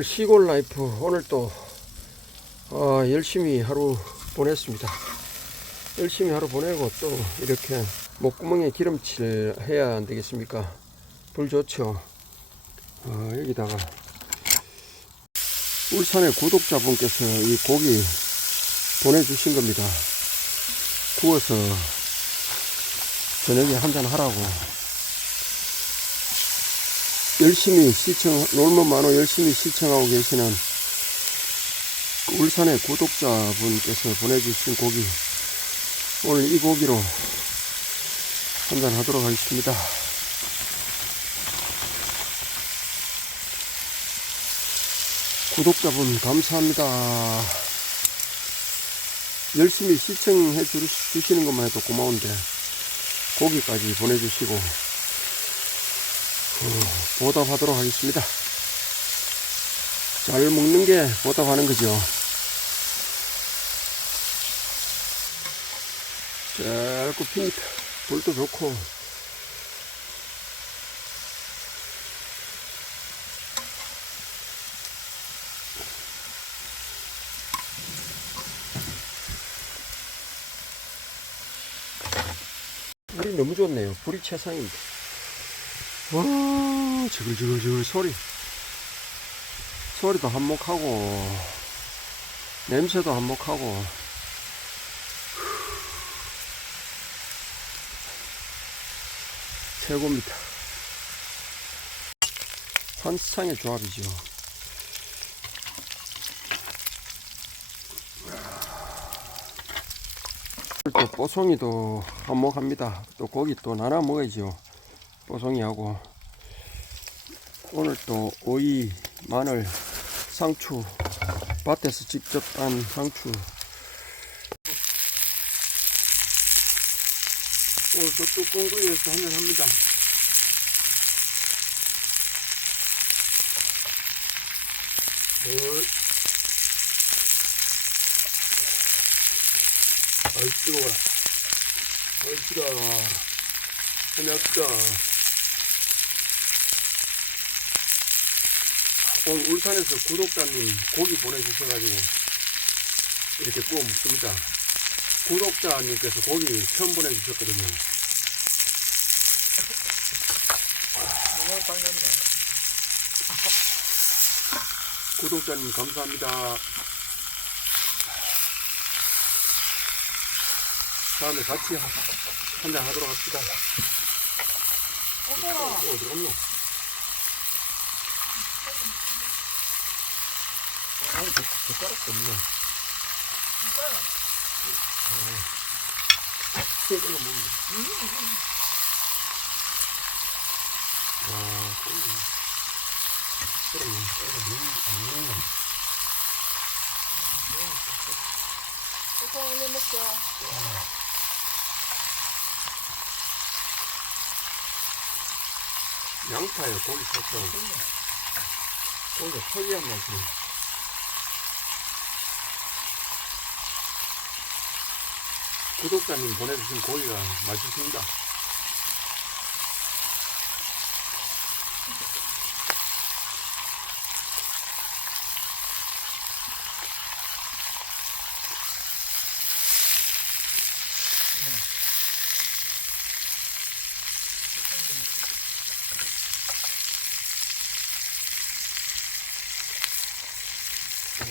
오늘 시골 라이프 오늘 또 어, 열심히 하루 보냈습니다. 열심히 하루 보내고 또 이렇게 목구멍에 기름칠 해야 안 되겠습니까? 불 좋죠. 어, 여기다가 울산의 구독자분께서 이 고기 보내주신 겁니다. 구워서 저녁에 한잔 하라고 열심히 시청, 놀면 많어 열심히 시청하고 계시는 그 울산의 구독자분께서 보내주신 고기. 오늘 이 고기로 한잔 하도록 하겠습니다. 구독자분 감사합니다. 열심히 시청해 주- 주시는 것만 해도 고마운데 고기까지 보내주시고 어, 보답하도록 하겠습니다. 잘 먹는 게 보답하는 거죠. 잘 굽힙니다. 불도 좋고. 불이 너무 좋네요. 불이 최상입니다. 와, 지글지글지글 소리. 소리도 한몫하고, 냄새도 한몫하고, 최고입니다. 환상의 조합이죠. 또 뽀송이도 한몫합니다. 또 고기 또 나눠 먹어야죠. 뽀송이하고. 오늘 또 오이, 마늘, 상추, 밭에서 직접 딴 상추. 오늘 또 뚜껑구이에서 한잔 합니다. 뭘. 아이, 뜨거워라. 아이, 뜨거워. 한잔 합시다. 오늘 울산에서 구독자님 고기 보내주셔가지고 이렇게 구워 먹습니다. 구독자님께서 고기 처음 보내주셨거든요. 구독자님 감사합니다. 다음에 같이 한잔 하도록 합시다. 어머, 어, 어디 갔노? 아, 젓가락도 없네. 이거는 뭔데? 와, 꼬리. 그러면 꼬리가 너무 안 먹나? 어머, 오늘 먹자. 양파에 고기 섞어. 고기가 특이한 맛이. 구독자님 보내주신 고기가 맛있습니다.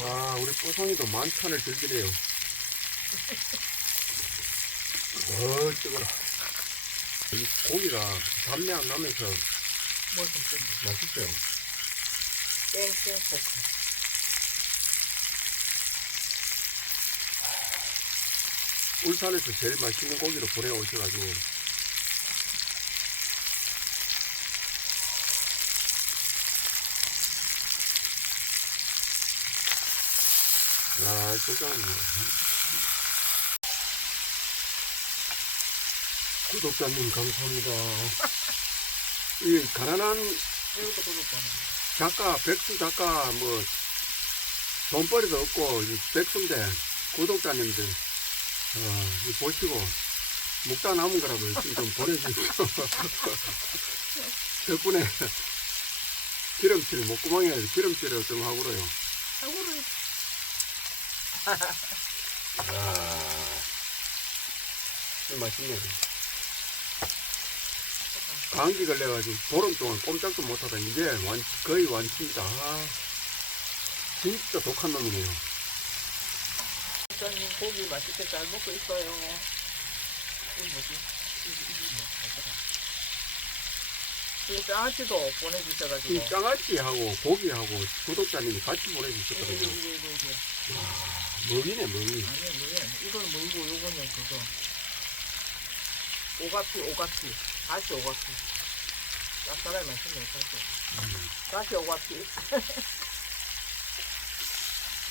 와, 우리 뽀송이도 만찬을 즐기네요. 어, 뜨거라. 이 고기가 담내 안 나면서. 맛있어요. 땡땡 코크. 울산에서 제일 맛있는 고기로 보내오셔가지고. 야, 소장님. 구독자님, 감사합니다. 이 가난한. 작가, 백수 작가, 뭐, 돈벌이도 없고, 이 백수인데, 구독자님들, 어, 이 보시고, 묵다 남은 열심히 좀 보내주시고, 덕분에 기름칠 목구멍에 기름칠을 어떤 하고로요. 사고를 좀 맛있네. 감기 걸려가지고 보름 동안 꼼짝도 못하다 이제 완 거의 완치입니다. 아, 진짜 독한 놈이네요. 목사님 고기 맛있게 잘 먹고 있어요. 이거 뭐지? 이거 장아찌도 보내주셔가지고. 이 장아찌하고 고기하고 구독자님이 같이 이거 이거 보내주셨거든요. 이거 이거 이거. 먹이네 먹이. 아니야 뭐야? 이건 뭐고 요거는 그거. 오가피 오가피 다시 오가피. 짭짤하게 맛있네 다시. 다시 오가피.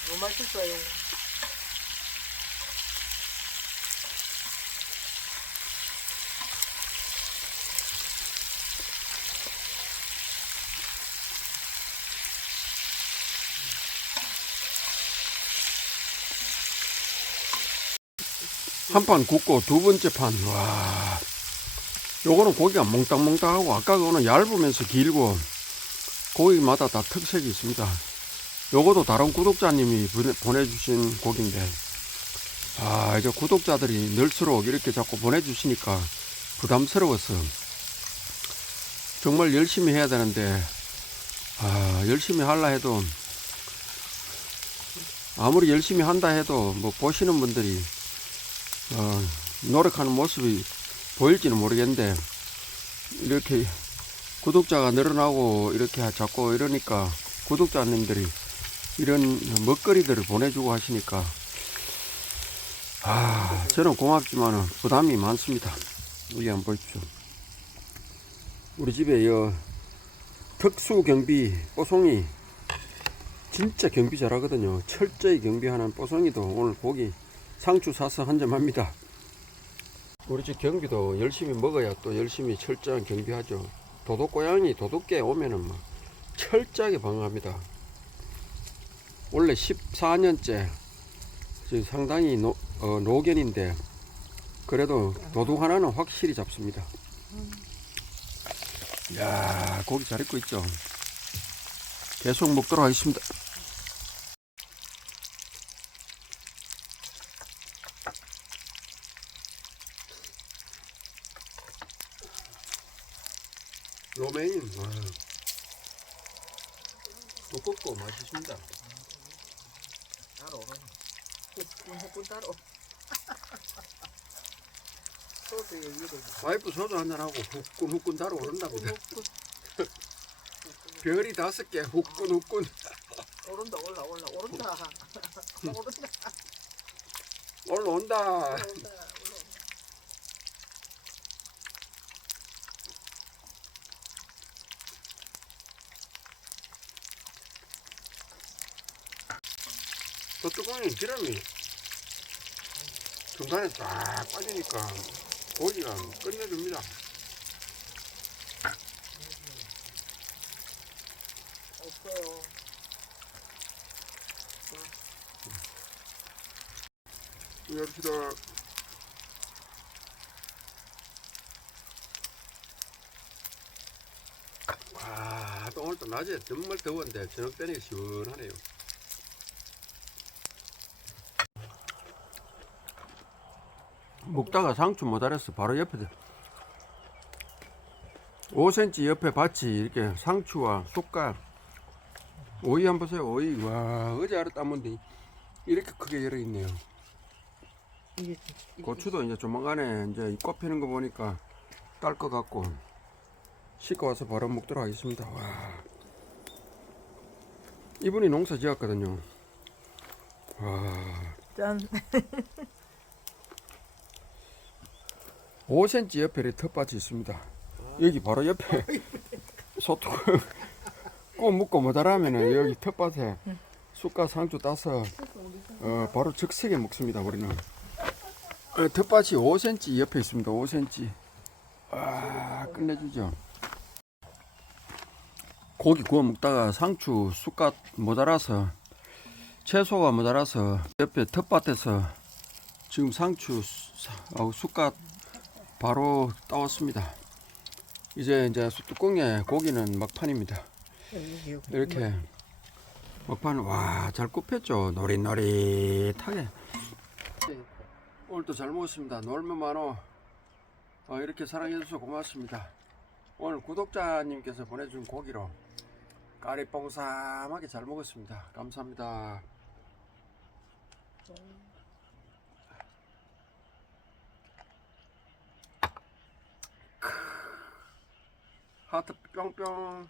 너무 맛있어요. 한 판 굽고 두 번째 판, 와. 요거는 고기가 몽땅몽땅하고 아까 그거는 얇으면서 길고 고기마다 다 특색이 있습니다. 요것도 다른 구독자님이 보내- 보내주신 고기인데, 아, 이제 구독자들이 늘수록 이렇게 자꾸 보내주시니까 부담스러워서 정말 열심히 해야 되는데, 아, 열심히 하려 해도 아무리 열심히 한다 해도 뭐 보시는 분들이 어, 노력하는 모습이 보일지는 모르겠는데 이렇게 구독자가 늘어나고 이렇게 자꾸 이러니까 구독자님들이 이런 먹거리들을 보내주고 하시니까 아 저는 고맙지만 부담이 많습니다. 여기 한번 보십시오. 우리 집에 이 특수 경비 뽀송이 진짜 경비 잘하거든요. 철저히 경비하는 뽀송이도 오늘 고기 상추 사서 한 점 합니다. 우리 집 경비도 열심히 먹어야 또 열심히 철저한 경비하죠. 도둑 고양이 도둑개 오면은 막 철저하게 방어합니다. 원래 14년째 지금 상당히 노, 어, 노견인데 그래도 도둑 하나는 확실히 잡습니다. 이야 고기 잘 익고 있죠. 계속 먹도록 하겠습니다. 로메인 와. 두껍고 맛있습니다. 따로. 흑분 따로. 소주에 위로. 와이프 소주 한잔 하고 후끈 후끈 달아 오른답니다. 흑분 별이 다섯 개 후끈 후끈. 오른다 올라 올라 오른다. 오른다 올라온다. 오른다 뚜껑에 기름이 중간에 딱 빠지니까 고기가 끝내줍니다. 없어요. 엽시다. 와, 또 오늘 또 낮에 정말 더웠는데 저녁 때니 시원하네요. 먹다가 상추 모자라서 바로 옆에 5cm 옆에 밭이 이렇게 상추와 쑥갓 오이 한번 보세요 오이 와 어제 하루 땄는데 이렇게 크게 열어 있네요 고추도 이제 조만간에 이제 꽃 피는 거 보니까 딸 것 같고 씻고 와서 바로 먹도록 하겠습니다. 와. 이분이 농사 지었거든요. 와. 짠. 5cm 옆에 텃밭이 있습니다. 여기 바로 옆에 소뚜껑 꼭 묶고 모자라면은 여기 텃밭에 쑥과 상추 따서 어, 바로 즉석에 먹습니다. 우리는 어, 텃밭이 5cm 옆에 있습니다. 5cm. 아 끝내주죠. 고기 구워 먹다가 상추 쑥갓 모자라서 채소가 모자라서 옆에 텃밭에서 지금 상추 쑥- 쑥갓 바로 따왔습니다. 이제 이제 뚜껑에 고기는 막판입니다. 이렇게 먹판 와 잘 굽혔죠? 노릿노릿하게. 오늘도 잘 먹었습니다. 놀면 많어 어, 이렇게 사랑해 주셔서 고맙습니다. 오늘 구독자님께서 보내준 고기로 까리 뽕삼하게 잘 먹었습니다. 감사합니다 하트 뿅뿅